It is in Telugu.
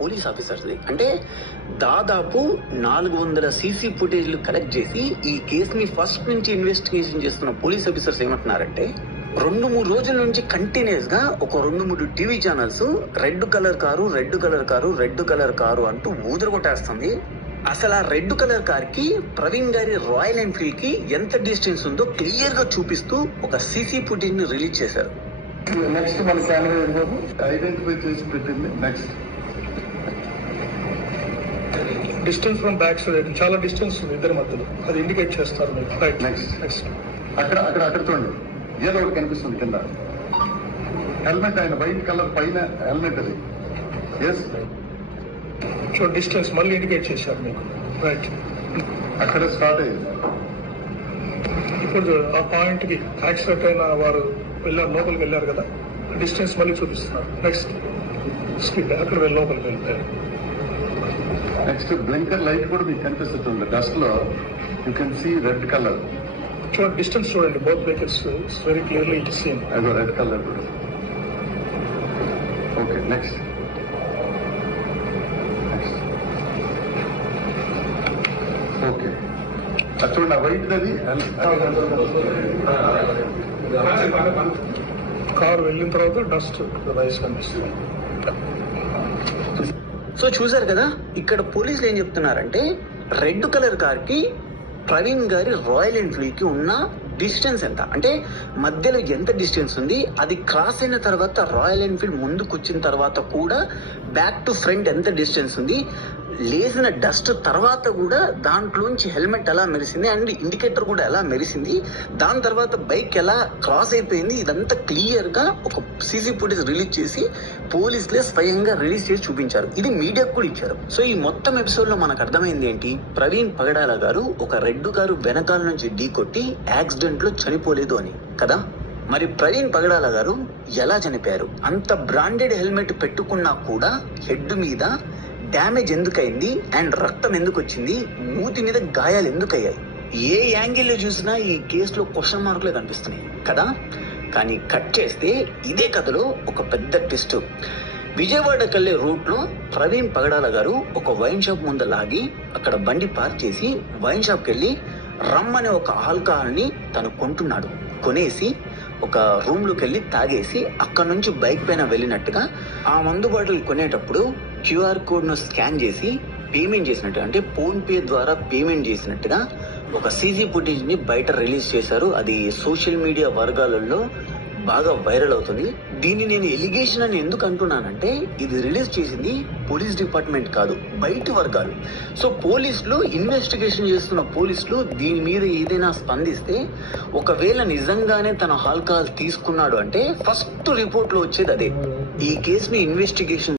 పోలీస్ ఆఫీసర్స్ది. అంటే దాదాపు 400 సీసీ ఫుటేజ్లు కలెక్ట్ చేసి ఈ కేసుని ఫస్ట్ నుంచి ఇన్వెస్టిగేషన్ చేస్తున్న పోలీస్ ఆఫీసర్స్ ఏమంటున్నారంటే 2-3 రోజుల నుంచి కంటిన్యూస్ గా ఒక 2-3 TV channels red colour car అంటూ ఊదరగొట్టేస్తుంది. అసలు ఆ రెడ్ కలర్ కార్ కి ప్రవీణ్ గారి రాయల్ ఎన్ఫీల్డ్ కి ఎంత డిస్టెన్స్ ఉందో క్లియర్ గా చూపిస్తూ ఒక సీసీ ఫుటేజ్ ని రిలీజ్ చేశారు. నెక్స్ట్ మన కెమెరా ఐడెంటిఫై చేసి పెట్టింది. Next distance from back side చాలా డిస్టెన్స్ ఉంది ఇద్దరి మధ్యలో, అది ఇండికేట్ చేస్తారు మీకు. రైట్, నెక్స్ట్ అక్కడ చూడండి, ఏదో ఒకటి కనిపిస్తుంది కింద హెల్మెట్, ఆయన వైట్ కలర్ పైన హెల్మెట్ అది. ఎస్, సో డిస్టెన్స్ మళ్ళీ ఇండికేట్ చేశారు మీకు. రైట్, అక్కడ స్టార్ట్ అయ్యింది. ఇప్పుడు ఆ పాయింట్ కి యాక్సిడెంట్ అయిన వారు వెళ్ళారు, లోపలికి వెళ్ళారు కదా, డిస్టెన్స్ మళ్ళీ చూపిస్తున్నారు. నెక్స్ట్ స్పీడ్ అక్కడ వెళ్ళి లోపలికి వెళ్తారు. నెక్స్ట్ బ్లింకర్ లైట్ కూడా మీకు కనిపిస్తుంది డస్ట్ లో, you can see red colour. చూడండి డిస్టెన్స్ చూడండి, both vehicles very clearly it same. అదో రెడ్ కలర్ కూడా. ఓకే, నెక్స్ట్ ఓకే, అది చూడండి వైట్ అది. కారు వెళ్ళిన తర్వాత డస్ట్ రైస్ కనిపిస్తుంది. సో చూసారు కదా, ఇక్కడ పోలీసులు ఏం చెప్తున్నారంటే రెడ్ కలర్ కార్ కి ప్రవీణ్ గారి రాయల్ ఎన్ఫీల్డ్ కి ఉన్న డిస్టెన్స్ ఎంత, అంటే మధ్యలో ఎంత డిస్టెన్స్ ఉంది, అది క్రాస్ అయిన తర్వాత రాయల్ ఎన్ఫీల్డ్ ముందుకు వచ్చిన తర్వాత కూడా బ్యాక్ టు ఫ్రంట్ ఎంత డిస్టెన్స్ ఉంది, లేసిన డస్ట్ తర్వాత కూడా దాంట్లోంచి హెల్మెట్ ఎలా మెరిసింది అండ్ ఇండికేటర్ కూడా ఎలా మెరిసింది, దాని తర్వాత బైక్ ఎలా క్రాస్ అయిపోయింది, ఇదంతా క్లియర్ గా ఒక సీసీ ఫుటేజ్ రిలీజ్ చేసి పోలీసులే స్వయంగా రిలీజ్ చేసి చూపించారు. ఇది మీడియాకు కూడా ఇచ్చారు. సో ఈ మొత్తం ఎపిసోడ్ లో మనకు అర్థమైంది ఏంటి, ప్రవీణ్ పగడాల గారు ఒక రెడ్ కారు వెనకాల నుంచి ఢీకొట్టి యాక్సిడెంట్ లో చనిపోలేదు అని కదా. మరి ప్రవీణ్ పగడాల గారు ఎలా చనిపోయారు? అంత బ్రాండెడ్ హెల్మెట్ పెట్టుకున్నా కూడా హెడ్ మీద డ్యామేజ్ ఎందుకైంది అండ్ రక్తం ఎందుకు వచ్చింది, మూతి మీద గాయాలు ఎందుకయ్యాయి? ఏ యాంగిల్లో చూసినా ఈ కేసులో క్వశ్చన్ మార్కులే కనిపిస్తున్నాయి కదా. కానీ కట్ చేస్తే ఇదే కథలో ఒక పెద్ద ట్విస్ట్. విజయవాడకి వెళ్ళే రూట్ లో ప్రవీణ్ పగడాల గారు ఒక వైన్ షాప్ ముందు లాగి అక్కడ బండి పార్క్ చేసి వైన్ షాప్కి వెళ్ళి రమ్ అనే ఒక ఆల్కహాల్ ని తను కొంటున్నాడు. కొనేసి ఒక రూమ్ లోకి వెళ్ళి తాగేసి అక్కడ నుంచి బైక్ పైన వెళ్ళినట్టుగా ఆ మందు బాటిల్ కొనేటప్పుడు క్యూఆర్ కోడ్ ను స్కాన్ చేసి పేమెంట్ చేసినట్టుగా, అంటే ఫోన్ పే ద్వారా పేమెంట్ చేసినట్టుగా ఒక సీసీ ఫుటేజ్ ని బయట రిలీజ్ చేశారు. అది సోషల్ మీడియా వర్గాలలో బాగా వైరల్ అవుతుంది. దీన్ని నేను ఎలిగేషన్ అని ఎందుకు అంటున్నానంటే ఇది రిలీజ్ చేసింది పోలీస్ డిపార్ట్మెంట్ కాదు, బయట వర్గాలు. సో పోలీసులు ఇన్వెస్టిగేషన్ చేస్తున్న పోలీసులు దీని మీద ఏదైనా స్పందిస్తే, ఒకవేళ నిజంగానే తన ఆల్కహాల్ తీసుకున్నాడు అంటే ఫస్ట్ రిపోర్ట్ లో వచ్చేది అదే. ఈ కేసుని ఇన్వెస్టిగేషన్